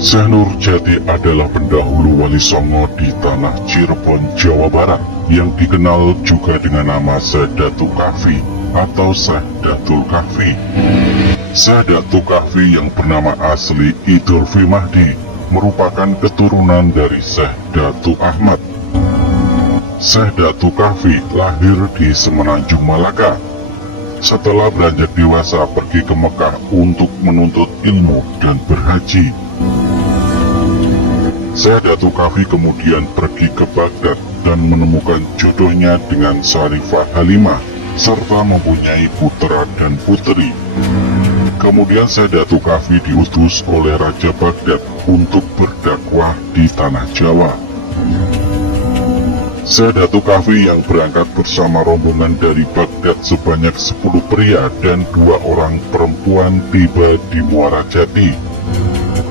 Syekh Nurjati adalah pendahulu Wali Songo di tanah Cirebon, Jawa Barat, yang dikenal juga dengan nama Syekh Datuk Kahfi atau Syekh Datul Kahfi. Syekh Datuk Kahfi yang bernama asli Idulfi Mahdi merupakan keturunan dari Syekh Datuk Ahmad. Syekh Datuk Kahfi lahir di Semenanjung Malaka. Setelah beranjak dewasa pergi ke Mekah untuk menuntut ilmu dan berhaji. Syekh Datuk Kahfi kemudian pergi ke Baghdad dan menemukan jodohnya dengan Syarifah Halimah, serta mempunyai putra dan putri. Kemudian Syekh Datuk Kahfi diutus oleh Raja Baghdad untuk berdakwah di tanah Jawa. Syekh Datuk Kahfi yang berangkat bersama rombongan dari Baghdad sebanyak 10 pria dan 2 orang perempuan tiba di Muara Jati.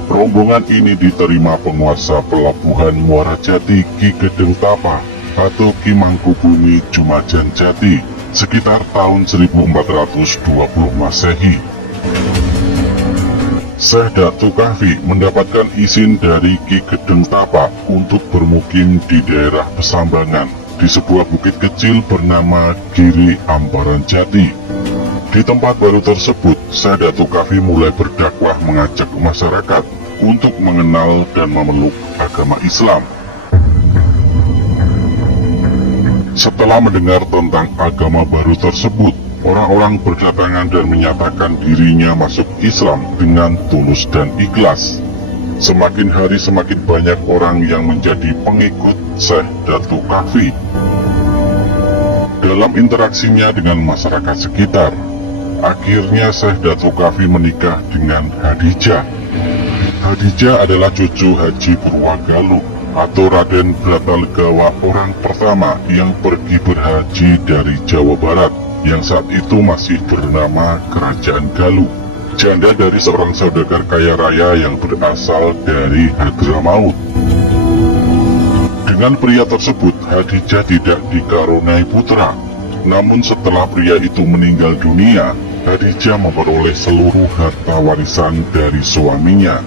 Rombongan ini diterima penguasa pelabuhan Muara Jati Ki Gedeng Tapa atau Ki Mangkubumi Jumajan Jati sekitar tahun 1420 Masehi. Syekh Datuk Kahfi mendapatkan izin dari Ki Gedeng Tapa untuk bermukim di daerah Pesambangan di sebuah bukit kecil bernama Giri Ambaran Jati. Di tempat baru tersebut, Syekh Datuk Kahfi mulai berdakwah mengajak masyarakat untuk mengenal dan memeluk agama Islam. Setelah mendengar tentang agama baru tersebut, orang-orang berdatangan dan menyatakan dirinya masuk Islam dengan tulus dan ikhlas. Semakin hari semakin banyak orang yang menjadi pengikut Syekh Datuk Kahfi. Dalam interaksinya dengan masyarakat sekitar, akhirnya Syekh Datuk Kahfi menikah dengan Hadijah. Hadijah adalah cucu Haji Purwagaluh atau Raden Bratalegawa, orang pertama yang pergi berhaji dari Jawa Barat, yang saat itu masih bernama Kerajaan Galuh, janda dari seorang saudagar kaya raya yang berasal dari Hadramaut. Dengan pria tersebut, Hadijah tidak dikaruniai putra. Namun setelah pria itu meninggal dunia, Hadijah memperoleh seluruh harta warisan dari suaminya.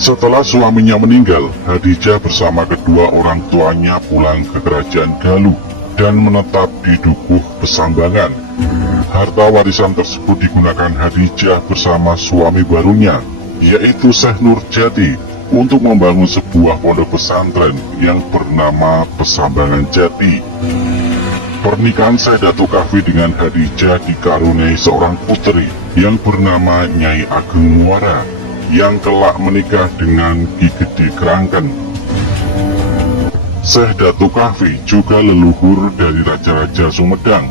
Setelah suaminya meninggal, Hadijah bersama kedua orang tuanya pulang ke Kerajaan Galuh dan menetap di Dukuh Pesambangan. Harta warisan tersebut digunakan Hadijah bersama suami barunya, yaitu Syekh Nurjati, untuk membangun sebuah pondok pesantren yang bernama Pesambangan Jati. Pernikahan Syekh Datuk Kahfi dengan Hadijah dikaruniai seorang putri yang bernama Nyai Ageng Muara, yang kelak menikah dengan Ki Gede Krangken. Syekh Datuk Kahfi juga leluhur dari Raja-Raja Sumedang,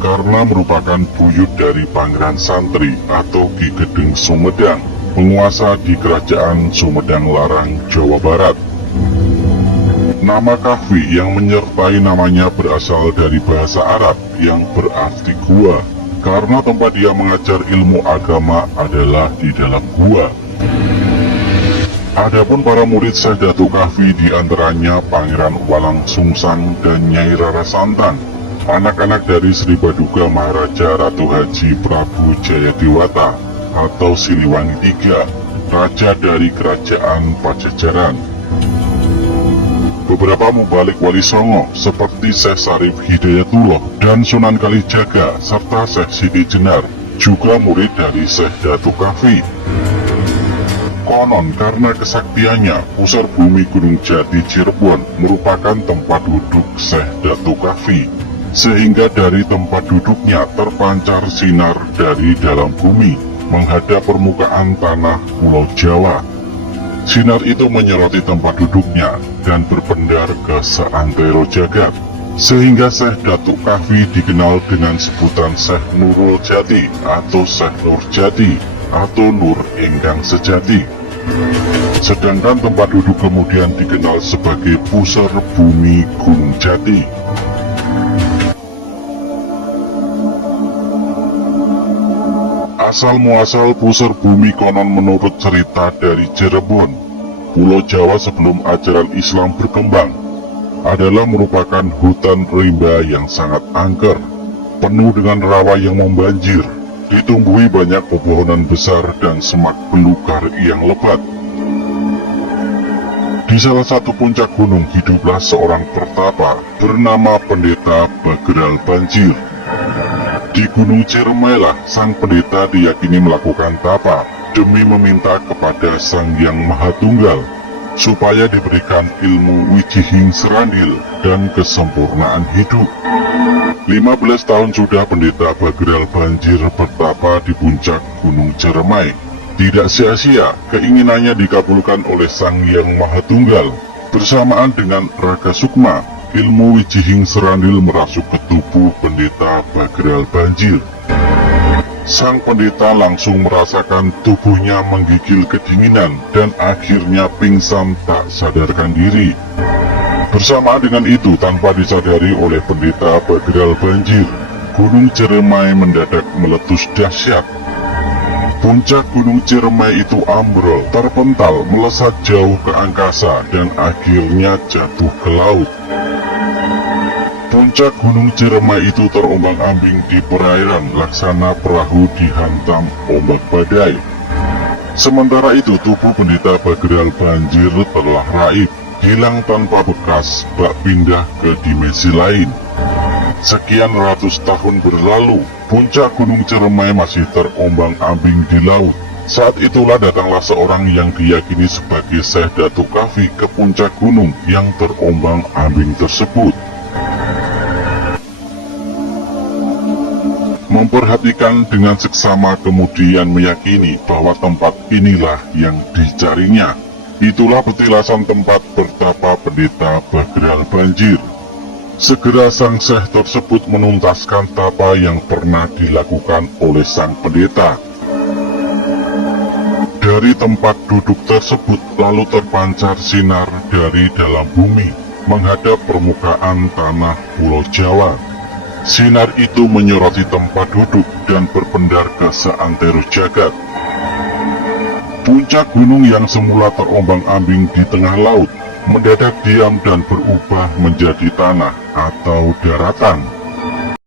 karena merupakan buyut dari Pangeran Santri atau Ki Gedeng Sumedang, penguasa di Kerajaan Sumedang Larang, Jawa Barat. Nama Kahfi yang menyertai namanya berasal dari bahasa Arab yang berarti gua, karena tempat dia mengajar ilmu agama adalah di dalam gua. Adapun para murid Syekh Datuk Kahfi diantaranya Pangeran Walang Sungsang dan Nyai Rara Santan, anak-anak dari Sri Baduga Maharaja Ratu Haji Prabu Jayadewata atau Siliwangi III, raja dari Kerajaan Pajajaran. Beberapa mubalik Wali Songo seperti Syekh Sarif Hidayatullah dan Sunan Kalijaga serta Syekh Sidi Jenar juga murid dari Syekh Datuk Kahfi. Konon karena kesaktiannya, pusar bumi Gunung Jati Cirebon merupakan tempat duduk Syekh Datuk Kahfi, sehingga dari tempat duduknya terpancar sinar dari dalam bumi menghadap permukaan tanah Pulau Jawa. Sinar itu menyoroti tempat duduknya dan berpendar ke seantero jagat, sehingga Syekh Datuk Kahfi dikenal dengan sebutan Syekh Nurul Jati atau Syekh Nurjati atau Nur Ingkang Sejati. Sedangkan tempat duduk kemudian dikenal sebagai pusar bumi Gunung Jati. Asal muasal pusar bumi konon menurut cerita dari Cirebon, Pulau Jawa sebelum ajaran Islam berkembang, adalah merupakan hutan rimba yang sangat angker, penuh dengan rawa yang membanjir, ditumbuhi banyak pepohonan besar dan semak belukar yang lebat. Di salah satu puncak gunung hiduplah seorang pertapa bernama Pendeta Bagral Banjir. Di Gunung Ciremai lah sang pendeta diyakini melakukan tapa demi meminta kepada Sang Yang Maha Tunggal supaya diberikan ilmu Wijihing Serandil dan kesempurnaan hidup. 15 tahun sudah pendeta Bagral Banjir bertapa di puncak Gunung Ciremai. Tidak sia-sia keinginannya dikabulkan oleh Sang Yang Maha Tunggal. Bersamaan dengan Raga Sukma, ilmu Wijihing Serandil merasuk ke tubuh pendeta Bagral Banjir. Sang pendeta langsung merasakan tubuhnya menggigil kedinginan dan akhirnya pingsan tak sadarkan diri. Bersamaan dengan itu, tanpa disadari oleh pendeta Bagral Banjir, Gunung Ciremai mendadak meletus dahsyat. Puncak Gunung Ciremai itu ambrol, terpental, melesat jauh ke angkasa dan akhirnya jatuh ke laut. Puncak Gunung Ciremai itu terombang-ambing di perairan laksana perahu dihantam ombak badai. Sementara itu tubuh pendeta Bagral Banjir telah raib, hilang tanpa bekas, bak pindah ke dimensi lain. Sekian ratus tahun berlalu, puncak Gunung Ciremai masih terombang-ambing di laut. Saat itulah datanglah seorang yang diyakini sebagai Syekh Datuk Kafi ke puncak gunung yang terombang-ambing tersebut. Memperhatikan dengan seksama kemudian meyakini bahwa tempat inilah yang dicarinya. Itulah petilasan tempat bertapa pendeta Bagral Banjir. Segera sang syekh tersebut menuntaskan tapa yang pernah dilakukan oleh sang pendeta. Dari tempat duduk tersebut lalu terpancar sinar dari dalam bumi menghadap permukaan tanah Pulau Jawa. Sinar itu menyoroti tempat duduk dan berpendar ke seantero jagat. Puncak gunung yang semula terombang-ambing di tengah laut mendadak diam dan berubah menjadi tanah atau daratan.